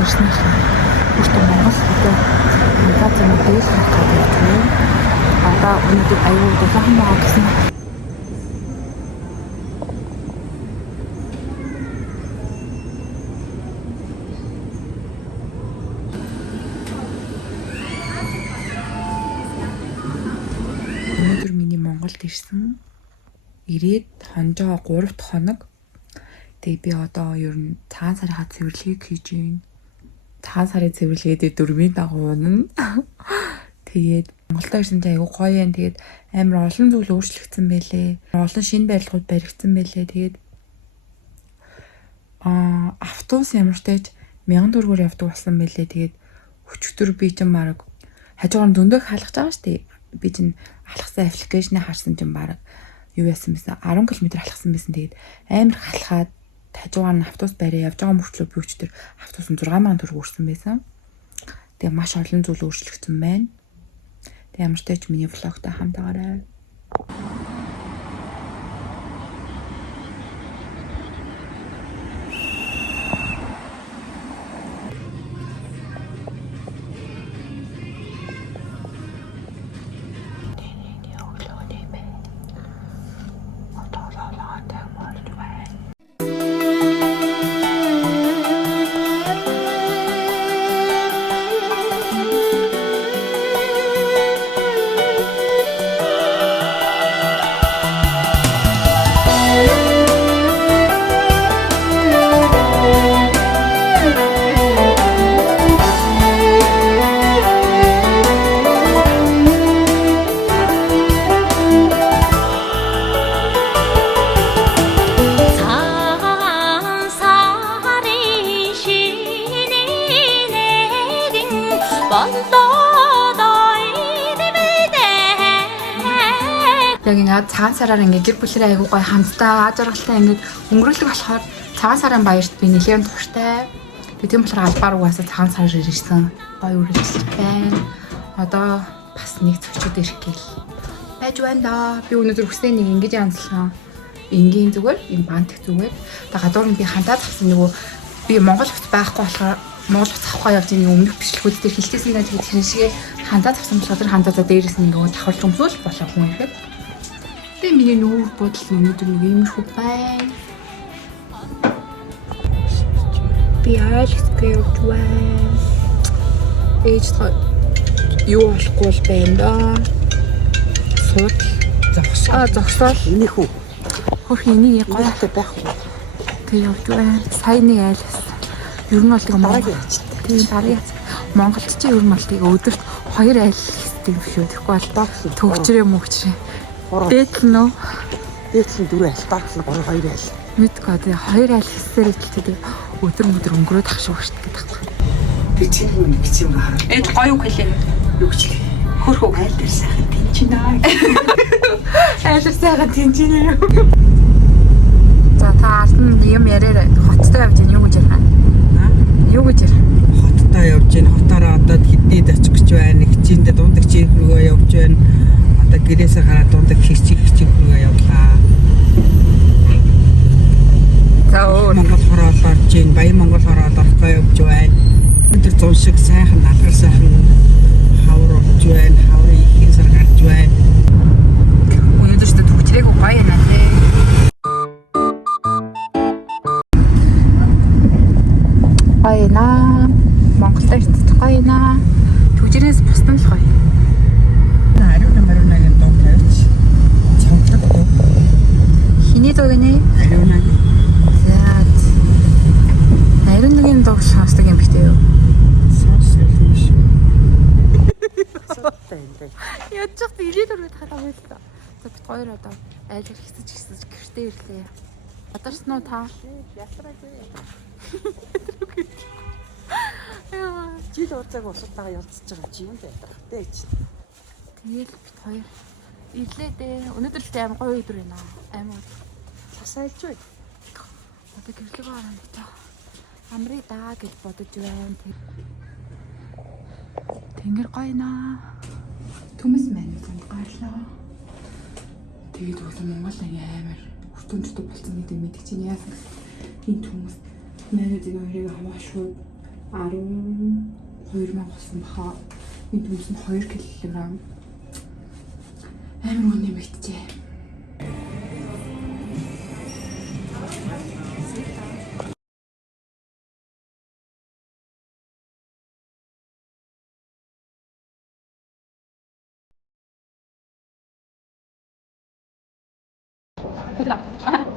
ирсэн шээ. Өөртөө Монгол гэдэг инфляцийн дээл хатгаад байна. Одоо өнөөдөр аюул дулаахан байгаа гэсэн. Өнөөдөр миний Монголд ирсэн. Ирээд хонжоо 3 дахь хоног. Тэгээ би одоо ер нь цагаан сарынхаа цэвэрлэгийг хийж байна. Цагаан сарын цэвэрлэгээд 4-ийн дагуу унана. Тэгээд Монголд ирсэнтэй айгуу гоё юм. Тэгээд амар олон зүйл өөрчлөгдсөн байлээ. Олон шинэ барилгууд баригдсан байлээ. Тэгээд автобус ямар ч тааж 1000 төгрөгөөр явдаг болсон байлээ. Тэгээд өчигдөр би чинь баг хажуугаар дөндөө хаалгаж байгаа шүү дээ. Би чинь алхсан аппликейшнийг харсан чинь баг юу яасан бэсэн 10 км алхсан байсан. Тэгээд амар халахаад хажуугаар нь автобус бариа явж байгаа мөрчлөө би өчтөр автобус нь 6000 төгрөг өрсөн байсан. Тэгээ маш олон зүйл өөрчлөгдсөн байна. Тэгээ ямар ч тач миний влогтой хамтаагаарай. Яг ингээд цагаан сараар ингээд гэр бүлэрээ айгуу гоё хамтдаа ажиргалтай ингээд өнгөрүүлэх болохоор цагаан сарын баярт би нэлээд дуртай. Тийм болохоор албаар угаасаа цагаан сараар ирсэн. Гоё үргэлжлэж байна. Одоо бас нэг зочид ирэх гээл байж байна да. Би өнөөдөр хүснээ нэг ингэж янзлсан. Энгийн зүгээр, энэ бантик зүгээр. Тэгээ гадуур нь би хандаад авсан нөгөө би Монгол хүч байхгүй болохоор Монгол хүч авахаа явж нэг өмнөх бичлэгүүд дээр хилжсэн даа тэгээд тэр шигээ хандаад авсан болохоор тэр хандаадаа дээрээс нь нөгөө давхарч өмсөөл болоо хүн ирэхэд. Тэгээ миний нүүр бодол өнөөдөр нэг иймэрхүү байна. Би айлсгүй явж байна. Ээж юу болохгүй л байна да. Сууд зогсоол энийг хөө. Хөрх энийг гоётой байх уу. Тэгээ явж байна. Сайн нэг айлс. Ер нь бол тийм барыг Монголч чи ер нь бол тийм өдөрт 2 айл хийдэг биш үү. Тэгэхгүй бол төгчрээ мөгчрээ. Дээдл нөө. Дээдл 4 айл, дараалал 3 2 айл. Мэдгүй тий 2 айл хийсээр ижилтэй өдөр өнгөрөөд ах шүү шүү гэдэг байхгүй. Би чинь нэг юм хараа. Эд гоё үг хэлээ. Юу ч хөрхөө айл дээр сайхан тэнчинаа. Айл дээр сайхан тэнчинаа. За та ард нь юм яриараа хоттой явж ийн юу гэж ярих аа? Юу гэж ярих? Хоттой явж ийн хотоороо одоо хэдийд очих гэж байна. Хичээндээ дундаг чинь рүүгээ явж байна. Одоо гэрээсээ гараад дундаг хичээх рүүгээ явлаа. За Монгол хороолж ийн Баян Монгол хороолж орохгоо явж байна. Өндөр зун шиг сайхан налгар сайхан хавар болж байна. Хаврын ихэн сар гарч байна. Өнөөдөр ч төгчрэг гоё юм аа тий. Баяна Монголд ирсэн баяна. Түжрээс бусдын л гоё. Ариунагийн дуу тавьж цогцлог дуу. Хиний дуу гинэ? Ариунагийн. За. Ариунагийн дуу сонсдог юм бихтэй юу? Сонсох юм шиг. Яаж ч ирээд өргөд хараа байлаа. За бит хоёр одоо айл хэсэж гэртээ ирлээ. Адарсан уу та? Ястраагүй. Яа. Жил урцаг усалтаа ялцж байгаа чи юм байдаг. Дээч. Тэгэл бит хоёр ирлээ дээ. Өнөөдөр л амар гоё өдөр байна. Амар Сасайлж бай. одоо гэрлэг орон битээ. Амрыг даа гэж бодож байна. Тэнгэр гоё наа. Түмэс маань гарлаа. Тэгээд үгүй Монгол амар өртөмжтэй болсон гэдэг мэдчих чинь яасан. Энэ түмэс манайд энэ хоёрыг хамаашгүй 12,000 болсон баха. Энд хүмүүс нь 2 кг. Амар үн нэмэгдэжээ. Good luck.